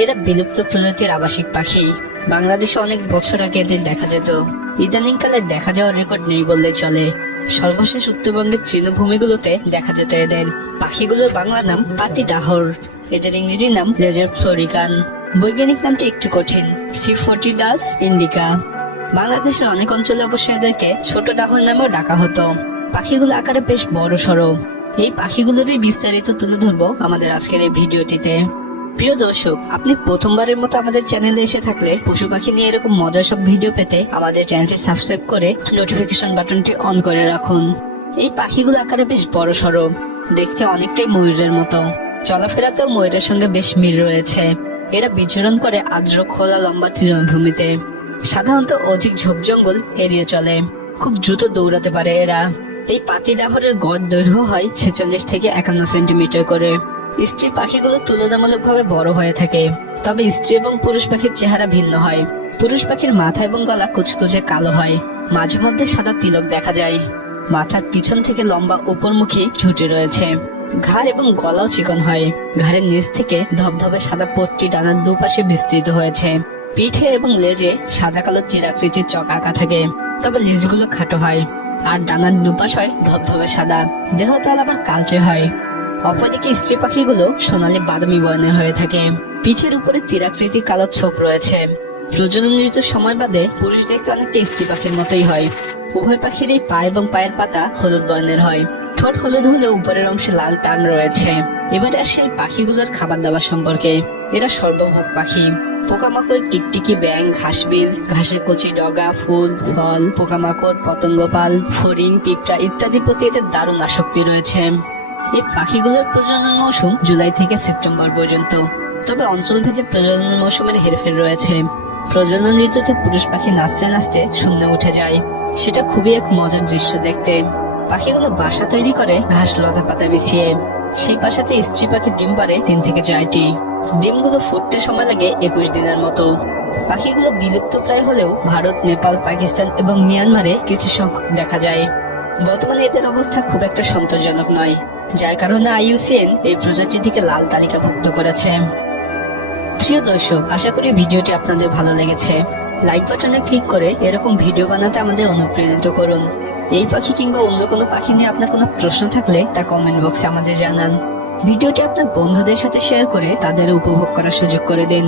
এরা বিলুপ্ত প্রজাতির আবাসিক পাখি। বাংলাদেশে অনেক বছর আগে এদের দেখা যেত, ইদানিং কালে দেখা যাওয়ার রেকর্ড নেই বললেই চলে। সর্বশেষ উত্তরবঙ্গের তৃণভূমিগুলোতে দেখা যেত এদের। পাখিগুলোর বাংলা নাম পাতিডাহর, এদের ইংরেজি নাম লেজার ফ্লোরিকান। বৈজ্ঞানিক নামটি একটু কঠিন, সিফোটিডাস ইন্ডিকা। বাংলাদেশের অনেক অঞ্চলে অবশ্য এদেরকে ছোট ডাহর নামেও ডাকা হতো। পাখিগুলো আকারে বেশ বড় সড়ো। এই পাখিগুলোরই বিস্তারিত তুলে ধরবো আমাদের আজকের এই ভিডিওটিতে। প্রিয় দর্শক, আপনি প্রথমবারের মতো আমাদের চ্যানেলে এসে থাকলে পশু পাখি নিয়ে এরকম মজার সব ভিডিও পেতে আমাদের চ্যানেলটি সাবস্ক্রাইব করে নোটিফিকেশন বাটনটি অন করে রাখুন। এই পাখিগুলো আকারে বেশ বড় সড়ো, দেখতে অনেকটাই ময়ূরের মতো। চলাফেরাতেও ময়ূরের সঙ্গে বেশ মিল রয়েছে। এরা বিচরণ করে আর্দ্র খোলা লম্বা তৃণভূমিতে। সাধারণত অধিক ঝোপ জঙ্গল এড়িয়ে চলে। খুব দ্রুত দৌড়াতে পারে এরা। এই পাতিডাহরের গড় দৈর্ঘ্য হয় 46 থেকে 51 সেন্টিমিটার করে। স্ত্রী পাখিগুলো তুলনামূলকভাবে বড় হয়ে থাকে, তবে স্ত্রী এবং পুরুষ পাখির চেহারা ভিন্ন হয়। পুরুষ পাখির মাথা এবং গলা কুচকুচে কালো হয়, মাঝে মধ্যে সাদা তিলক দেখা যায়। মাথার পিছন থেকে লম্বা উপরমুখী ঝুঁটি রয়েছে। ঘাড় এবং গলাও চিকন হয়। ঘাড়ের নিচ থেকে ধবধবে সাদা পট্টি ডানার দুপাশে বিস্তৃত হয়েছে। পিঠে এবং লেজে সাদা কালো তীরাকৃতির চক আঁকা থাকে, তবে লেজগুলো খাটো হয়। আর ডানার দুপাশ হয় ধবধবে সাদা। দেহতল আবার কালচে হয়। অপরদিকে স্ত্রী পাখিগুলো সোনালী বাদামি বর্ণের হয়ে থাকে। পিঠের উপরে তীরাকৃতির কালো ছোপ রয়েছে। প্রজনন নির্দিষ্ট সময় বাদে পুরুষ দেখতে অনেকটা স্ত্রী পাখির মতোই হয়। উভয় পাখিরই পা এবং পায়ের পাতা হলুদ বর্ণের হয়। ঠোঁট হলুদ হলেও উপরের অংশে লাল টান রয়েছে। এবারে আসে এই পাখিগুলোর খাবার দাবার সম্পর্কে। এরা সর্বভোগ পাখি। পোকামাকড়, টিকটিকি, ব্যাঙ, ঘাস বীজ, ঘাসের কচি ডগা, ফুল, ফল, পোকামাকড়, পতঙ্গপাল, ফড়িং, পিঁপড়া ইত্যাদির প্রতি এদের দারুণ আসক্তি রয়েছে। এই পাখিগুলোর প্রজনন মৌসুম জুলাই থেকে সেপ্টেম্বর পর্যন্ত, তবে অঞ্চলভেদে প্রজনন মৌসুমের হেরফের রয়েছে। প্রজনন ঋতুতে পুরুষ পাখি নাচতে নাচতে শূন্যে উঠে যায়। সেটা খুবই এক মজার দৃশ্য দেখতে। পাখিগুলো বাসা তৈরি করে ঘাস লতা পাতা বিছিয়ে। সেই বাসাতে স্ত্রী পাখি ডিম পাড়ে 3 থেকে 4টি। ডিমগুলো ফুটতে সময় লাগে 21 দিনের মতো। পাখিগুলো বিলুপ্ত প্রায় হলেও ভারত, নেপাল, পাকিস্তান এবং মিয়ানমারে কিছু সংখ্যক দেখা যায়। বর্তমানে এদের অবস্থা খুব একটা সন্তোষজনক নয়, যার কারণে IUCN এই প্রজাতিটিকে লাল তালিকাভুক্ত করেছে। প্রিয় দর্শক, আশা করি ভিডিওটি আপনাদের ভালো লেগেছে। লাইক বাটনে ক্লিক করে এরকম ভিডিও বানাতে আমাদের অনুপ্রাণিত করুন। এই পাখি কিংবা অন্য কোনো পাখি নিয়ে আপনার কোনো প্রশ্ন থাকলে তা কমেন্ট বক্সে আমাদের জানান। ভিডিওটি আপনার বন্ধুদের সাথে শেয়ার করে তাদের উপভোগ করার সুযোগ করে দিন।